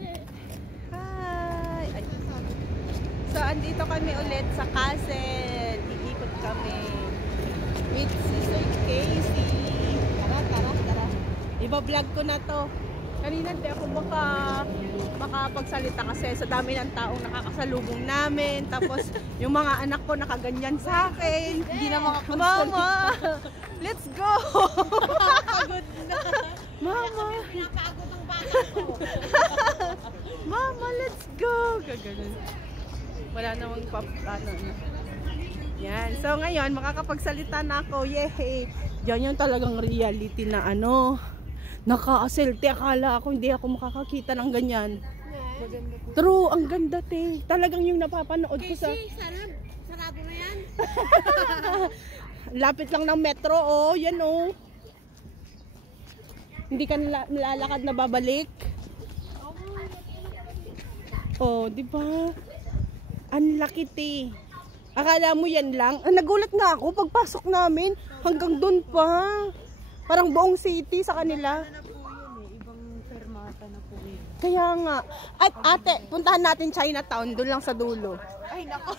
Hi! Ay. So, andito kami ulit sa castle. Iikot kami with Sister Casey. Tara. Iba-vlog ko na to. Kanina hindi ako makapagsalita kasi sa dami ng taong nakakasalubong namin. Tapos yung mga anak ko nakaganyan sa akin. Hindi na makapagsalita. Mama! Let's go! Pagod na. Mama! Pinapagod ang bata ko. Mama, let's go! Gaganon. Wala namang Yan. So ngayon, makakapagsalita na ako. Yehey! Yan yung talagang reality na naka-aselte. Akala ako hindi ako makakakita ng ganyan. True, ang ganda te. Talagang yung napapanood ko sa... Casey, sarado na yan. Lapit lang ng metro, oh. Yan, oh. Hindi ka nalalakad na babalik. Oh, di ba? Ang laki te. Akala mo yan lang? Nagulat nga ako pagpasok namin. Hanggang doon pa. Parang buong city sa kanila. Ibang fermata na po yun. Kaya nga. At ate, puntahan natin Chinatown. Doon lang sa dulo. Ay, nako.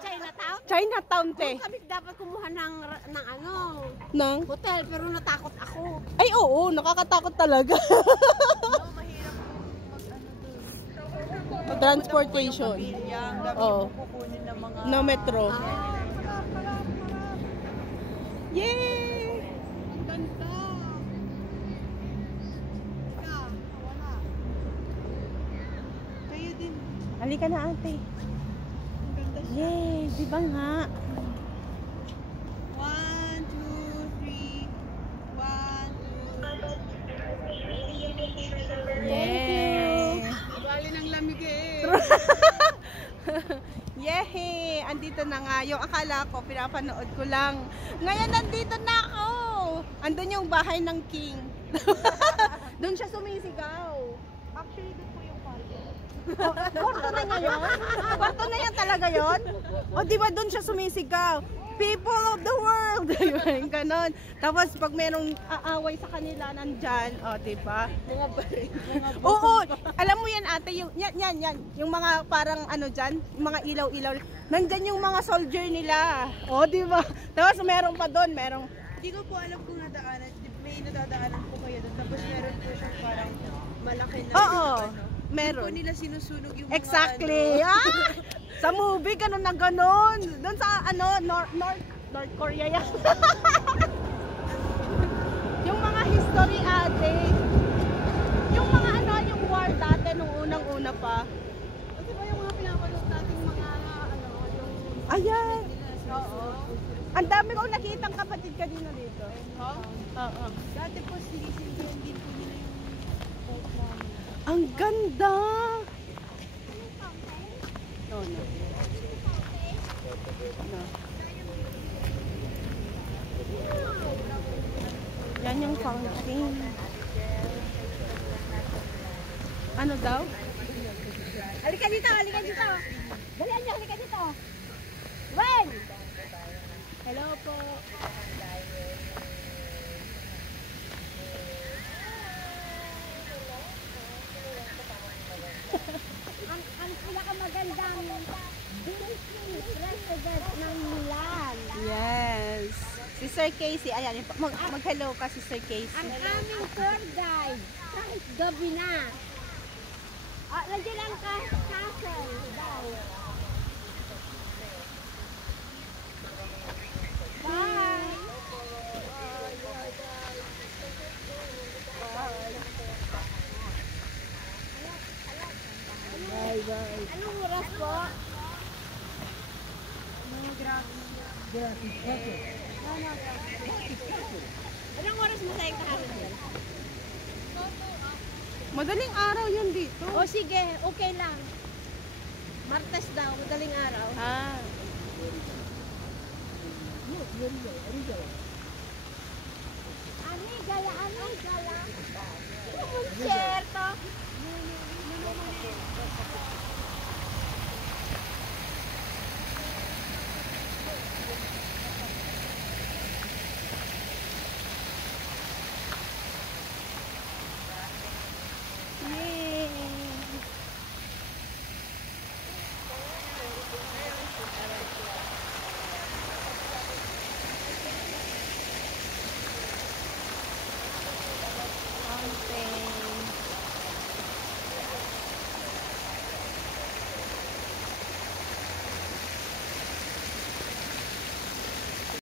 Chinatown? Chinatown, te. Kami dapat kumuha ng Nang? hotel, pero natakot ako. Ay, oo. Nakakatakot talaga. Transportation. Oo. No metro. Yay! Ang ganda. Ika, wala. Kayo din. Halika na, ate. Ang ganda siya. Yay! Di ba nga? 1, 2, 3. 1, 2. Yay! Bali ng lamig eh. Yehey! Andito na nga. Yung akala ko, pinapanood ko lang. Ngayon, nandito na ako! Andun yung bahay ng king. Doon siya sumisigaw. Actually, doon po yung kwarto. Kwarto na niya yun? Kwarto na yan talaga yun? O di ba doon siya sumisigaw? People of the world! Yung ganon. Tapos pag merong aaway sa kanila nandyan, o di ba? Mga baril. Oo! Alam mo yan ate, yung, yan. Yung mga parang dyan, yung mga ilaw-ilaw. Nandyan yung mga soldier nila. O di ba? Tapos meron pa doon, Hindi ko po alam kung nadaanan. May nadadaanan po kayo doon. Tapos meron po siya parang malaki na. Oo! Doon Meron. po nila sinusunog yung Exactly! Ah! Sa movie, ganun na ganun. Doon sa North Korea yan. Yung mga history ate. Yung mga yung war dati nung unang-una pa. Kasi ba yung mga pinapanood nating mga yung... Ayan. Oo. Ang dami kong nakitang kapatid ka dito. Oo. Dati po sinisindihan din po nila yung boat namin. Ang ganda. No. Yan yung fountain. Ano daw? Halika dito! Dalihan niyo, halika dito! Wen! Hello po! ang pinakamagandang president ng Milan. Yes. Si Sir Casey. Ayan, mag-hello ka si Sir Casey. Ang aming tour guide, kahit gabi na. Nandiyan lang castle daw. Bye! Bye. Anong oras po? Anong oras mo tayong kahapon dyan? Madaling araw yun dito. O sige, okay lang. Martes daw, madaling araw. Ah. Anigala. Concierto.